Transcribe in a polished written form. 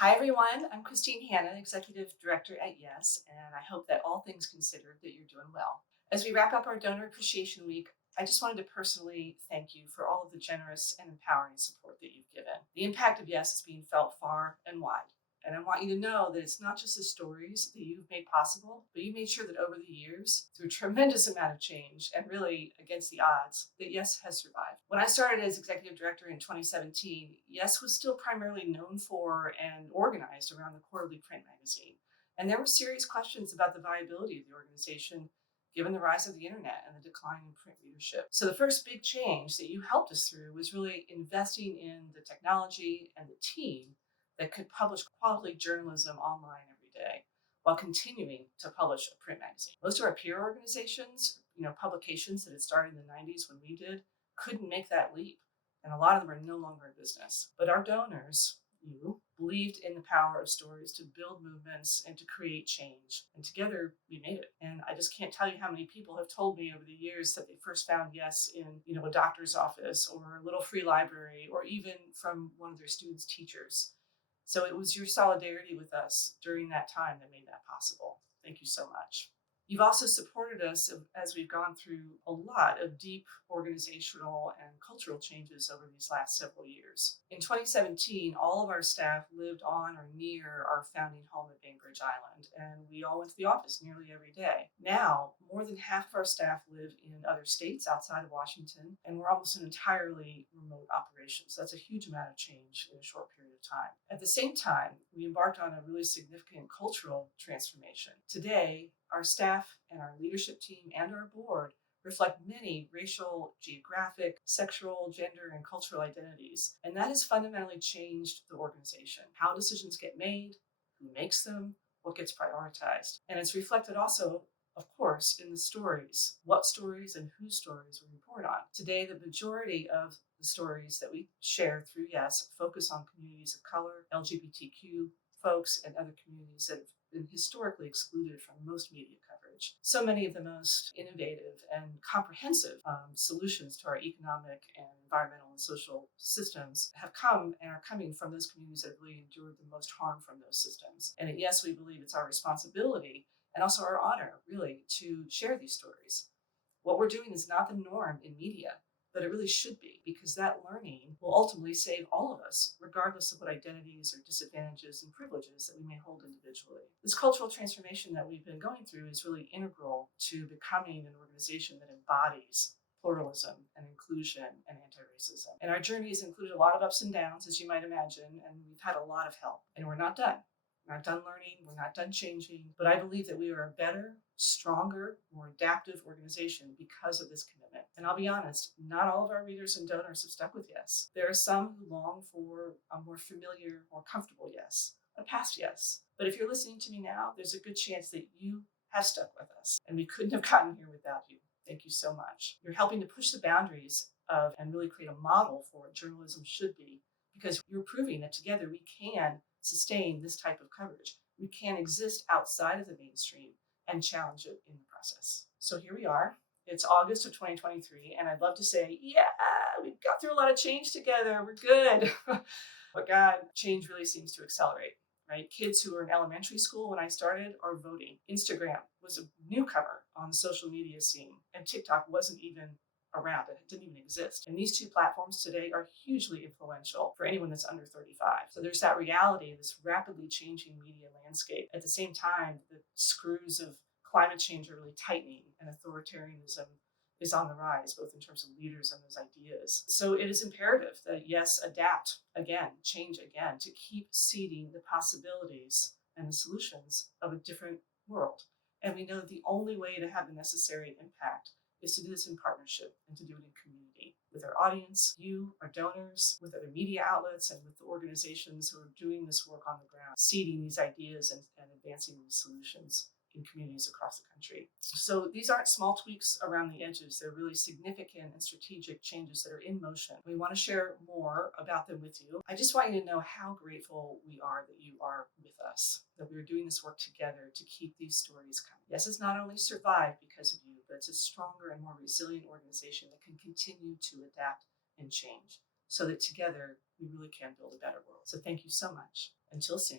Hi, everyone. I'm Christine Hanna, Executive Director at Yes, and I hope that all things considered that you're doing well. As we wrap up our Donor Appreciation Week, I just wanted to personally thank you for all of the generous and empowering support that you've given. The impact of Yes is being felt far and wide. And I want you to know that it's not just the stories that you've made possible, but you made sure that over the years, through a tremendous amount of change and really against the odds, that Yes has survived. When I started as executive director in 2017, Yes was still primarily known for and organized around the quarterly print magazine. And there were serious questions about the viability of the organization given the rise of the internet and the decline in print readership. So the first big change that you helped us through was really investing in the technology and the team that could publish quality journalism online every day while continuing to publish a print magazine. Most of our peer organizations, publications that had started in the 90s when we did, couldn't make that leap. And a lot of them are no longer in business. But our donors, you, believed in the power of stories to build movements and to create change. And together we made it. And I just can't tell you how many people have told me over the years that they first found Yes in, a doctor's office or a little free library or even from one of their students' teachers. So it was your solidarity with us during that time that made that possible. Thank you so much. You've also supported us as we've gone through a lot of deep organizational and cultural changes over these last several years. In 2017, all of our staff lived on or near our founding home at Bainbridge Island, and we all went to the office nearly every day. Now, more than half of our staff live in other states outside of Washington, and we're almost an entirely remote operation. So that's a huge amount of change in a short period of time. At the same time, we embarked on a really significant cultural transformation. Today, our staff and our leadership team and our board reflect many racial, geographic, sexual, gender, and cultural identities. And that has fundamentally changed the organization, how decisions get made, who makes them, what gets prioritized. And it's reflected also, of course, in the stories, what stories and whose stories we report on. Today, the majority of the stories that we share through Yes focus on communities of color, LGBTQ folks, and other communities that have been historically excluded from most media coverage. So many of the most innovative and comprehensive solutions to our economic and environmental and social systems have come and are coming from those communities that have really endured the most harm from those systems. And Yes, we believe it's our responsibility and also our honor, really, to share these stories. What we're doing is not the norm in media, but it really should be, because that learning will ultimately save all of us, regardless of what identities or disadvantages and privileges that we may hold individually. This cultural transformation that we've been going through is really integral to becoming an organization that embodies pluralism and inclusion and anti-racism. And our journey has included a lot of ups and downs, as you might imagine, and we've had a lot of help, and we're not done. We're not done learning, we're not done changing, but I believe that we are a better, stronger, more adaptive organization because of this commitment. And I'll be honest, not all of our readers and donors have stuck with Yes. There are some who long for a more familiar, more comfortable Yes, a past Yes. But if you're listening to me now, there's a good chance that you have stuck with us, and we couldn't have gotten here without you. Thank you so much. You're helping to push the boundaries of and really create a model for what journalism should be, because you're proving that together we can sustain this type of coverage. We can exist outside of the mainstream and challenge it in the process. So here we are. It's August of 2023, and I'd love to say, yeah, we got through a lot of change together. We're good. But God, change really seems to accelerate, right? Kids who were in elementary school when I started are voting. Instagram was a newcomer on the social media scene, and TikTok wasn't even around. It didn't even exist. And these two platforms today are hugely influential for anyone that's under 35. So there's that reality of this rapidly changing media landscape. At the same time, the screws of climate change are really tightening, and authoritarianism is on the rise, both in terms of leaders and those ideas. So it is imperative that Yes, adapt again, change again, to keep seeding the possibilities and the solutions of a different world. And we know that the only way to have the necessary impact is to do this in partnership and to do it in community with our audience, you, our donors, with other media outlets, and with the organizations who are doing this work on the ground, seeding these ideas and advancing these solutions in communities across the country. So these aren't small tweaks around the edges. They're really significant and strategic changes that are in motion. We want to share more about them with you. I just want you to know how grateful we are that you are with us, that we're doing this work together to keep these stories coming. Yes, it's not only survived because of you, but it's a stronger and more resilient organization that can continue to adapt and change so that together we really can build a better world. So thank you so much. Until soon.